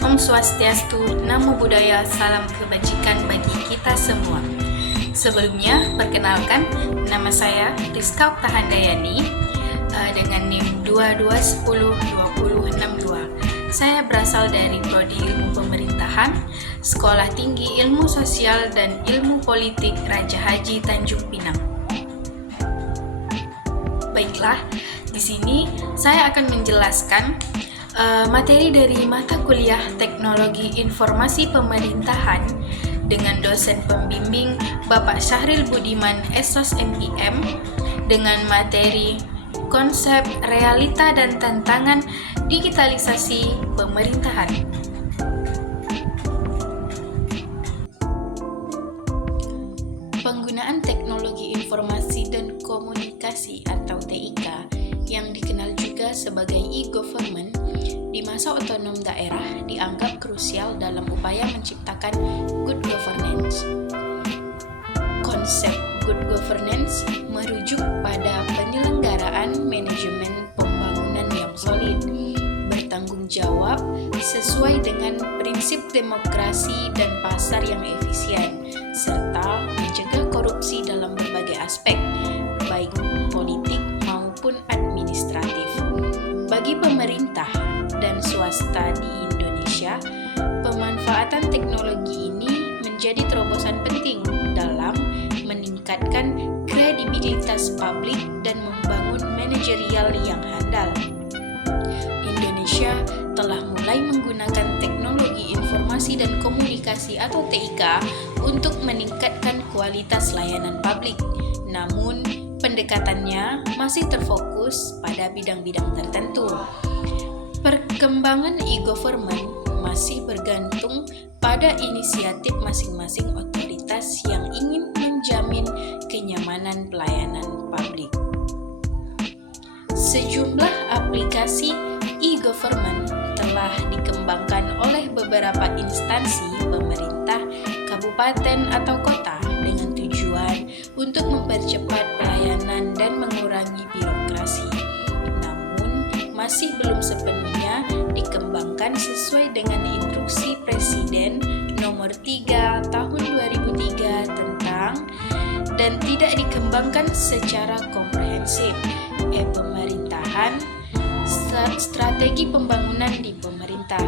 Om Swastiastu, Namo Buddhaya, salam kebajikan bagi kita semua. Sebelumnya, perkenalkan, nama saya Rizka Oktahandayani dengan NIM 22102062. Saya berasal dari Prodi Ilmu Pemerintahan, Sekolah Tinggi Ilmu Sosial dan Ilmu Politik Raja Haji Tanjung Pinang. Baiklah, di sini saya akan menjelaskan materi dari mata kuliah Teknologi Informasi Pemerintahan dengan dosen pembimbing Bapak Syahril Budiman SOS MIM dengan materi Konsep, Realita dan Tantangan Digitalisasi Pemerintahan. Penggunaan teknologi informasi dan komunikasi atau TIK yang dikenal juga sebagai e-government di masa otonom daerah dianggap krusial dalam upaya menciptakan good governance. Konsep good governance merujuk pada penyelenggaraan manajemen pembangunan yang solid, bertanggung jawab sesuai dengan prinsip demokrasi dan pasar yang efisien, serta mencegah korupsi dalam berbagai aspek, baik politik maupun administratif. Bagi pemerintah dan swasta di Indonesia, pemanfaatan teknologi ini menjadi terobosan penting dalam meningkatkan kredibilitas publik dan membangun manajerial yang handal. Indonesia telah mulai menggunakan teknologi informasi dan komunikasi atau TIK untuk meningkatkan kualitas layanan publik. Namun, pendekatannya masih terfokus pada bidang-bidang tertentu. Perkembangan e-government masih bergantung pada inisiatif masing-masing otoritas yang ingin menjamin kenyamanan pelayanan publik. Sejumlah aplikasi e-government telah dikembangkan oleh beberapa instansi pemerintah, kabupaten atau kota dengan tujuan untuk mempercepat pelayanan dan mengurangi birokrasi. Namun, masih belum sepenuhnya dikembangkan sesuai dengan instruksi Presiden nomor 3 tahun 2003 tentang dan tidak dikembangkan secara komprehensif pemerintahan, strategi pembangunan di pemerintah.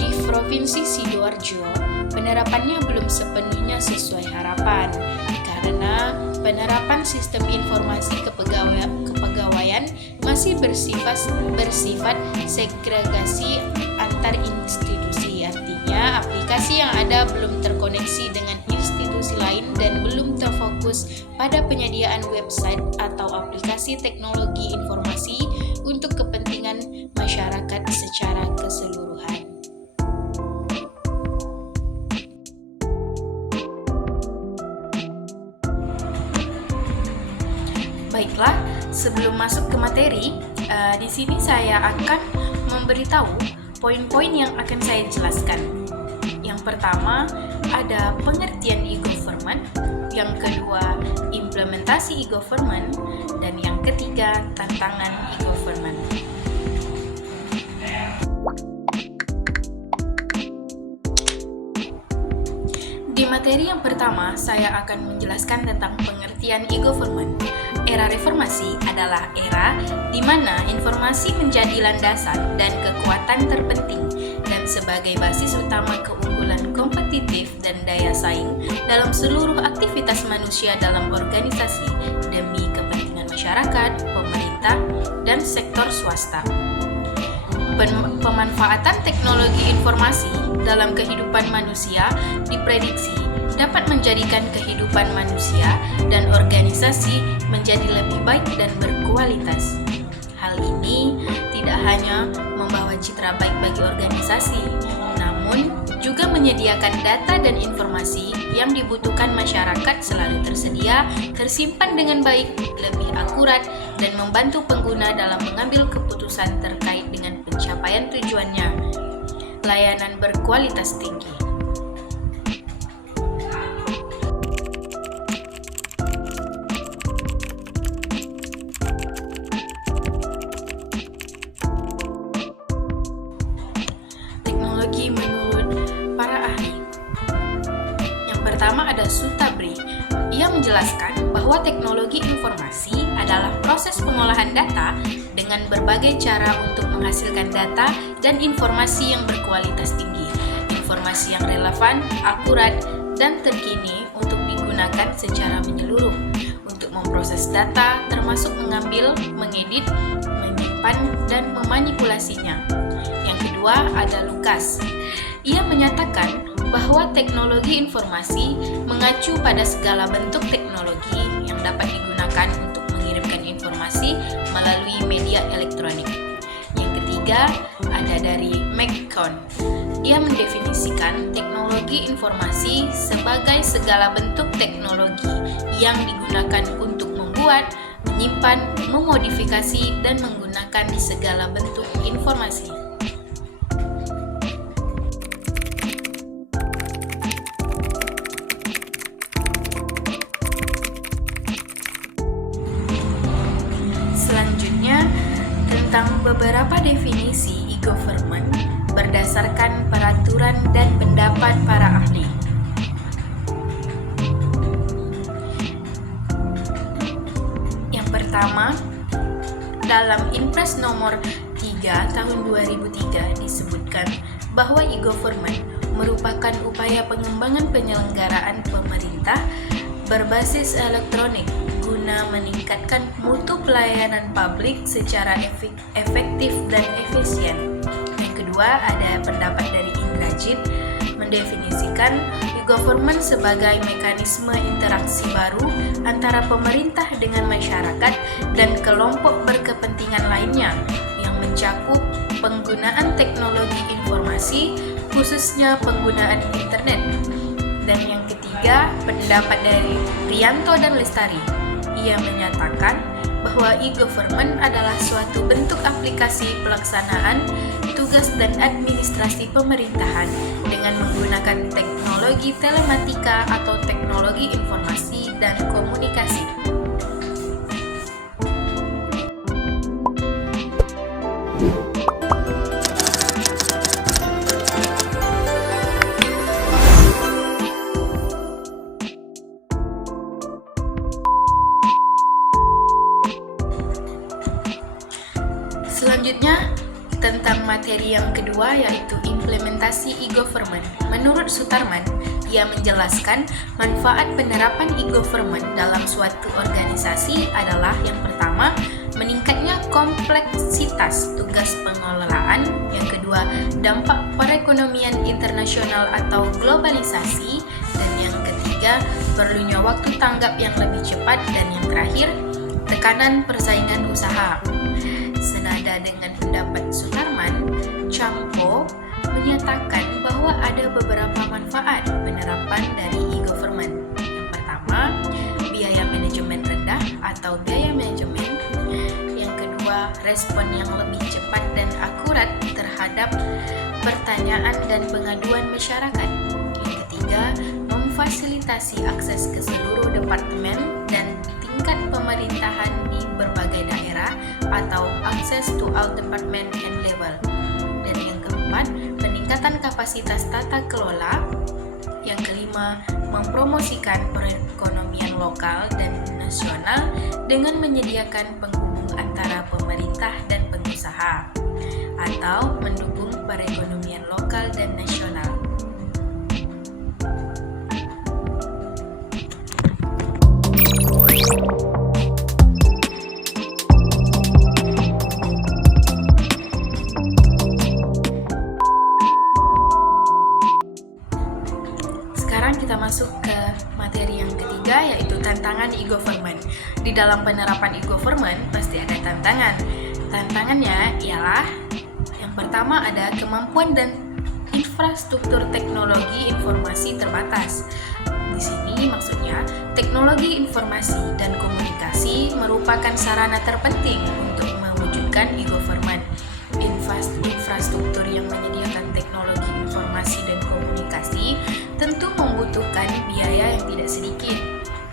Di Provinsi Sidoarjo, penerapannya belum sepenuhnya sesuai harapan karena penerapan sistem informasi kepegawaian masih bersifat segregasi antar institusi. Artinya, aplikasi yang ada belum terkoneksi dengan institusi lain dan belum terfokus pada penyediaan website atau aplikasi teknologi informasi untuk kepentingan masyarakat secara keseluruhan. Baiklah, sebelum masuk ke materi, di sini saya akan memberitahu poin-poin yang akan saya jelaskan. Yang pertama, ada pengertian e-government, yang kedua, implementasi e-government, dan yang ketiga, tantangan e-government. Di materi yang pertama, saya akan menjelaskan tentang pengertian e-government. Era reformasi adalah era di mana informasi menjadi landasan dan kekuatan terpenting dan sebagai basis utama keunggulan kompetitif dan daya saing dalam seluruh aktivitas manusia dalam organisasi demi kepentingan masyarakat, pemerintah, dan sektor swasta. Pemanfaatan teknologi informasi dalam kehidupan manusia diprediksi dapat menjadikan kehidupan manusia dan organisasi menjadi lebih baik dan berkualitas. Hal ini tidak hanya membawa citra baik bagi organisasi, namun juga menyediakan data dan informasi yang dibutuhkan masyarakat selalu tersedia, tersimpan dengan baik, lebih akurat, dan membantu pengguna dalam mengambil keputusan terkait dengan pencapaian tujuannya. Layanan berkualitas tinggi. Sabri. Ia menjelaskan bahwa teknologi informasi adalah proses pengolahan data dengan berbagai cara untuk menghasilkan data dan informasi yang berkualitas tinggi, informasi yang relevan, akurat, dan terkini untuk digunakan secara menyeluruh untuk memproses data termasuk mengambil, mengedit, menyimpan, dan memanipulasinya. Yang kedua ada Lukas. Ia menyatakan bahwa teknologi informasi mengacu pada segala bentuk teknologi yang dapat digunakan untuk mengirimkan informasi melalui media elektronik. Yang ketiga ada dari McCone. Ia mendefinisikan teknologi informasi sebagai segala bentuk teknologi yang digunakan untuk membuat, menyimpan, memodifikasi, dan menggunakan segala bentuk informasi. Selanjutnya, tentang beberapa definisi e-government berdasarkan peraturan dan pendapat para ahli. Yang pertama, dalam Inpres nomor 3 tahun 2003 disebutkan bahwa e-government merupakan upaya pengembangan penyelenggaraan pemerintah berbasis elektronik guna meningkatkan mutu pelayanan publik secara efektif dan efisien. Yang kedua ada pendapat dari Indrajit mendefinisikan e-government sebagai mekanisme interaksi baru antara pemerintah dengan masyarakat dan kelompok berkepentingan lainnya yang mencakup penggunaan teknologi informasi, khususnya penggunaan internet. Dan yang ketiga, pendapat dari Rianto dan Lestari. Ia menyatakan bahwa e-government adalah suatu bentuk aplikasi pelaksanaan tugas dan administrasi pemerintahan dengan menggunakan teknologi telematika atau teknologi informasi dan komunikasi. Selanjutnya, tentang materi yang kedua yaitu implementasi e-government. Menurut Sutarman, ia menjelaskan manfaat penerapan e-government dalam suatu organisasi adalah yang pertama, meningkatnya kompleksitas tugas pengelolaan, yang kedua, dampak perekonomian internasional atau globalisasi, dan yang ketiga, perlunya waktu tanggap yang lebih cepat, dan yang terakhir, tekanan persaingan usaha. Senada dengan pendapat Sutarman, Campo menyatakan bahwa ada beberapa manfaat penerapan dari e-government. Yang pertama, biaya manajemen rendah atau biaya manajemen. Yang kedua, respon yang lebih cepat dan akurat terhadap pertanyaan dan pengaduan masyarakat. Yang ketiga, memfasilitasi akses ke seluruh departemen dan tingkat pemerintahan di berbagai daerah atau access to all department and level. Dan yang keempat, peningkatan kapasitas tata kelola. Yang kelima, mempromosikan perekonomian lokal dan nasional dengan menyediakan penghubung antara pemerintah dan pengusaha atau mendukung perekonomian lokal dan nasional. Kita masuk ke materi yang ketiga yaitu tantangan e-government. Di dalam penerapan e-government pasti ada tantangan. Tantangannya ialah yang pertama ada kemampuan dan infrastruktur teknologi informasi terbatas. Di sini maksudnya teknologi informasi dan komunikasi merupakan sarana terpenting untuk mewujudkan e-government. Infrastruktur yang menyediakan teknologi informasi dan komunikasi tentu membutuhkan biaya yang tidak sedikit.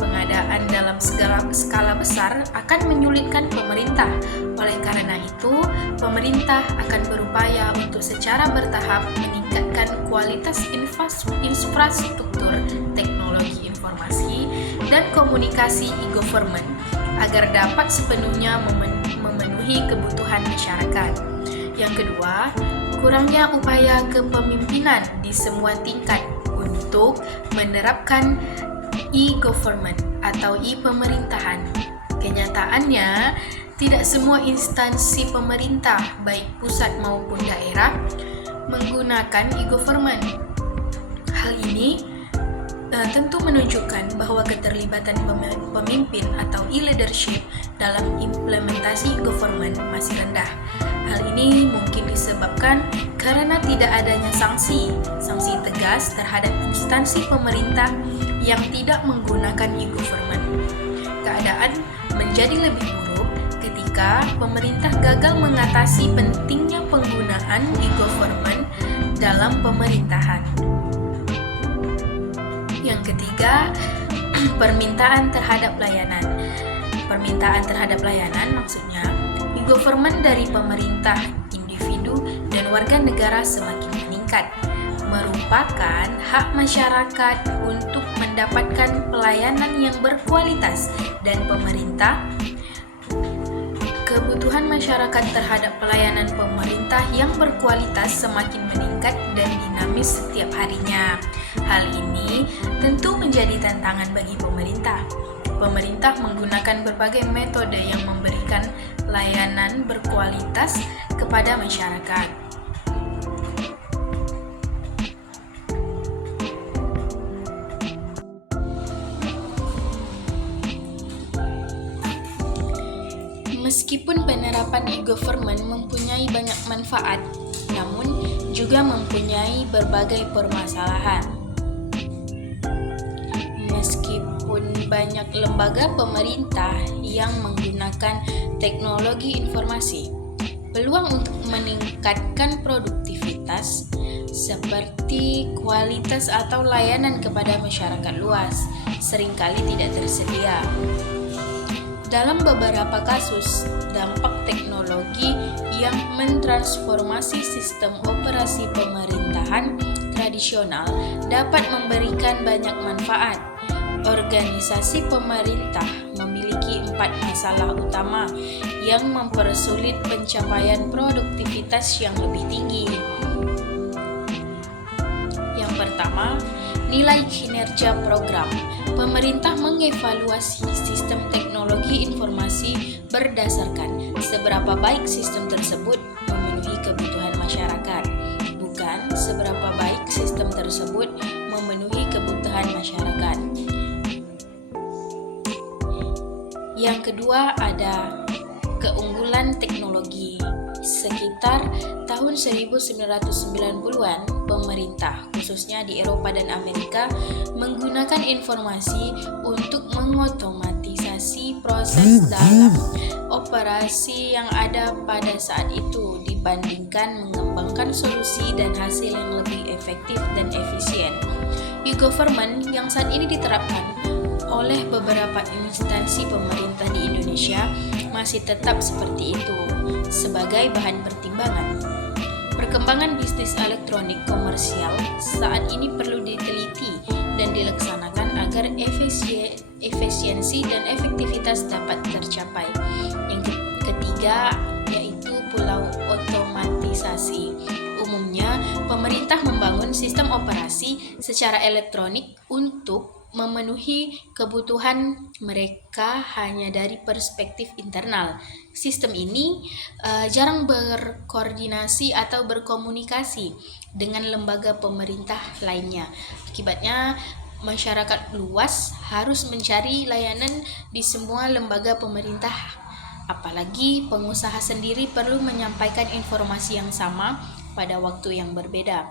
Pengadaan dalam skala besar akan menyulitkan pemerintah. Oleh karena itu, pemerintah akan berupaya untuk secara bertahap meningkatkan kualitas infrastruktur teknologi informasi dan komunikasi e-government agar dapat sepenuhnya memenuhi kebutuhan masyarakat. Yang kedua, kurangnya upaya kepemimpinan di semua tingkat untuk menerapkan e-government atau e-pemerintahan. Kenyataannya, tidak semua instansi pemerintah, baik pusat maupun daerah, menggunakan e-government. Hal ini tentu menunjukkan bahwa keterlibatan pemimpin atau e-leadership dalam implementasi e-government masih rendah. Hal ini mungkin disebabkan karena tidak adanya sanksi tegas terhadap instansi pemerintah yang tidak menggunakan e-government. Keadaan menjadi lebih buruk ketika pemerintah gagal mengatasi pentingnya penggunaan e-government dalam pemerintahan. Yang ketiga, permintaan terhadap layanan. Permintaan terhadap layanan maksudnya e-government dari pemerintah, individu, dan warga negara semakin meningkat. Merupakan hak masyarakat untuk mendapatkan pelayanan yang berkualitas dan pemerintah. Kebutuhan masyarakat terhadap pelayanan pemerintah yang berkualitas semakin meningkat dan dinamis setiap harinya. Hal ini tentu menjadi tantangan bagi pemerintah. Pemerintah menggunakan berbagai metode yang memberikan layanan berkualitas kepada masyarakat. Meskipun penerapan e-government mempunyai banyak manfaat, namun juga mempunyai berbagai permasalahan. Meskipun banyak lembaga pemerintah yang menggunakan teknologi informasi, peluang untuk meningkatkan produktivitas seperti kualitas atau layanan kepada masyarakat luas seringkali tidak tersedia. Dalam beberapa kasus, dampak teknologi yang mentransformasi sistem operasi pemerintahan tradisional dapat memberikan banyak manfaat. Organisasi pemerintah memiliki 4 masalah utama yang mempersulit pencapaian produktivitas yang lebih tinggi. Yang pertama, nilai kinerja program. Pemerintah mengevaluasi sistem teknologi informasi berdasarkan seberapa baik sistem tersebut memenuhi kebutuhan masyarakat, bukan seberapa baik sistem tersebut memenuhi kebutuhan masyarakat. Yang kedua ada keunggulan teknologi. Sekitar tahun 1990-an, pemerintah, khususnya di Eropa dan Amerika, menggunakan informasi untuk mengotomatisasi proses dalam operasi yang ada pada saat itu dibandingkan mengembangkan solusi dan hasil yang lebih efektif dan efisien. E-government yang saat ini diterapkan oleh beberapa instansi pemerintah di Indonesia masih tetap seperti itu sebagai bahan pertimbangan. Perkembangan bisnis elektronik komersial saat ini perlu diteliti dan dilaksanakan agar efisiensi dan efektivitas dapat tercapai. Yang ketiga yaitu pulau otomatisasi. Umumnya, pemerintah membangun sistem operasi secara elektronik untuk memenuhi kebutuhan mereka hanya dari perspektif internal. Sistem ini jarang berkoordinasi atau berkomunikasi dengan lembaga pemerintah lainnya. Akibatnya, masyarakat luas harus mencari layanan di semua lembaga pemerintah. Apalagi pengusaha sendiri perlu menyampaikan informasi yang sama pada waktu yang berbeda.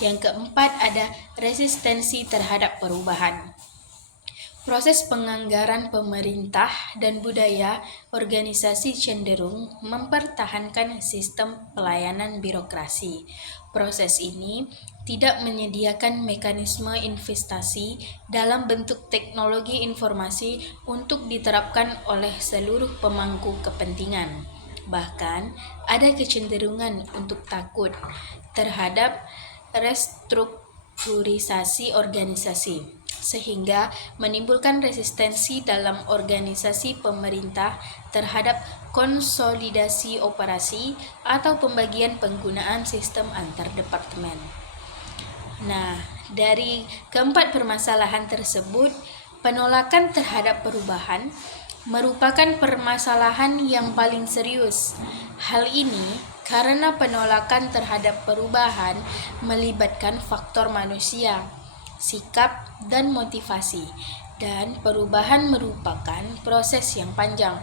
Yang keempat ada resistensi terhadap perubahan. Proses penganggaran pemerintah dan budaya organisasi cenderung mempertahankan sistem pelayanan birokrasi. Proses ini tidak menyediakan mekanisme investasi dalam bentuk teknologi informasi untuk diterapkan oleh seluruh pemangku kepentingan. Bahkan, ada kecenderungan untuk takut terhadap restrukturisasi organisasi. sehingga menimbulkan resistensi dalam organisasi pemerintah terhadap konsolidasi operasi atau pembagian penggunaan sistem antar departemen. Nah, dari keempat permasalahan tersebut, penolakan terhadap perubahan merupakan permasalahan yang paling serius. Hal ini karena penolakan terhadap perubahan melibatkan faktor manusia, sikap, dan motivasi, dan perubahan merupakan proses yang panjang.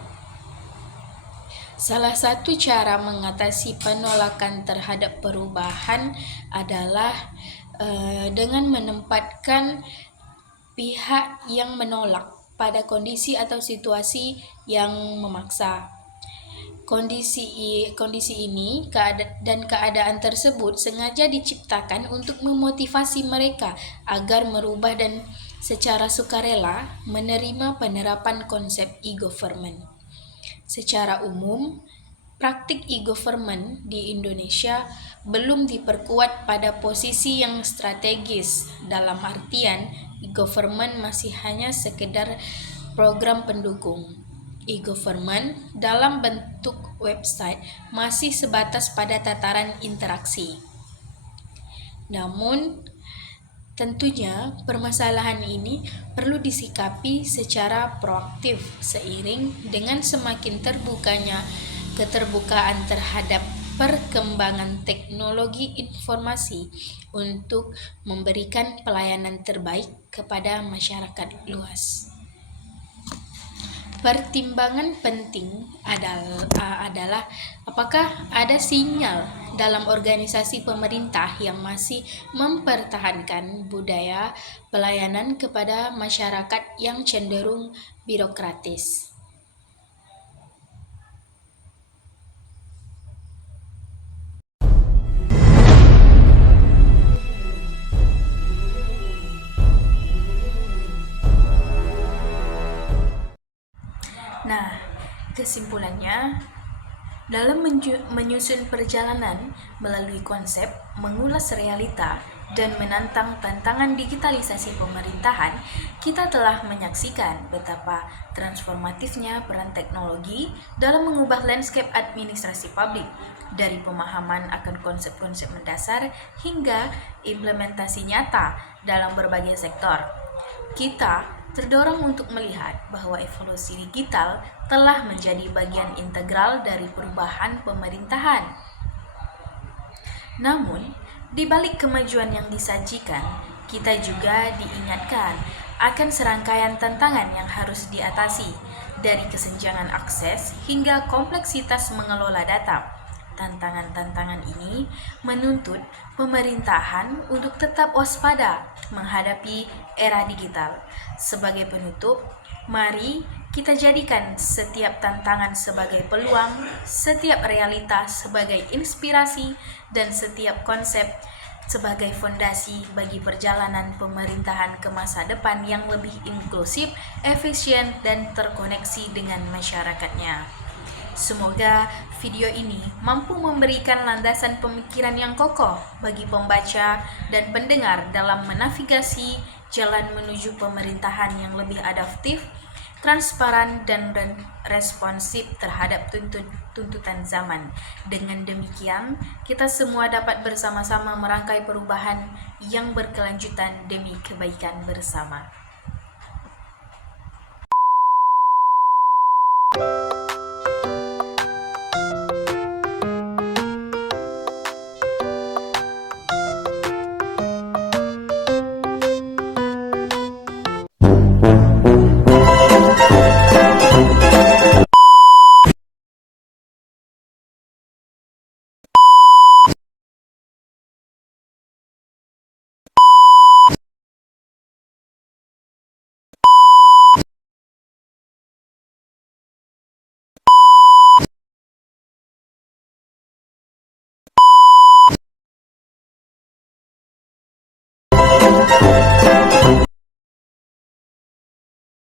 Salah satu cara mengatasi penolakan terhadap perubahan adalah dengan menempatkan pihak yang menolak pada kondisi atau situasi yang memaksa. Kondisi ini dan keadaan tersebut sengaja diciptakan untuk memotivasi mereka agar merubah dan secara sukarela menerima penerapan konsep e-government. Secara umum, praktik e-government di Indonesia belum diperkuat pada posisi yang strategis, dalam artian e-government masih hanya sekedar program pendukung. E-government dalam bentuk website masih sebatas pada tataran interaksi. Namun, tentunya permasalahan ini perlu disikapi secara proaktif seiring dengan semakin terbukanya keterbukaan terhadap perkembangan teknologi informasi untuk memberikan pelayanan terbaik kepada masyarakat luas. Pertimbangan penting adalah apakah ada sinyal dalam organisasi pemerintah yang masih mempertahankan budaya pelayanan kepada masyarakat yang cenderung birokratis. Nah, kesimpulannya, dalam menyusun perjalanan melalui konsep, mengulas realita, dan menantang tantangan digitalisasi pemerintahan, kita telah menyaksikan betapa transformatifnya peran teknologi dalam mengubah landscape administrasi publik, dari pemahaman akan konsep-konsep mendasar hingga implementasi nyata dalam berbagai sektor. Kita terdorong untuk melihat bahwa evolusi digital telah menjadi bagian integral dari perubahan pemerintahan. Namun, di balik kemajuan yang disajikan, kita juga diingatkan akan serangkaian tantangan yang harus diatasi, dari kesenjangan akses hingga kompleksitas mengelola data. Tantangan-tantangan ini menuntut pemerintahan untuk tetap waspada menghadapi era digital. Sebagai penutup, mari kita jadikan setiap tantangan sebagai peluang, setiap realitas sebagai inspirasi, dan setiap konsep sebagai fondasi bagi perjalanan pemerintahan ke masa depan yang lebih inklusif, efisien, dan terkoneksi dengan masyarakatnya. Semoga video ini mampu memberikan landasan pemikiran yang kokoh bagi pembaca dan pendengar dalam menavigasi jalan menuju pemerintahan yang lebih adaptif, transparan, dan responsif terhadap tuntutan zaman. Dengan demikian, kita semua dapat bersama-sama merangkai perubahan yang berkelanjutan demi kebaikan bersama.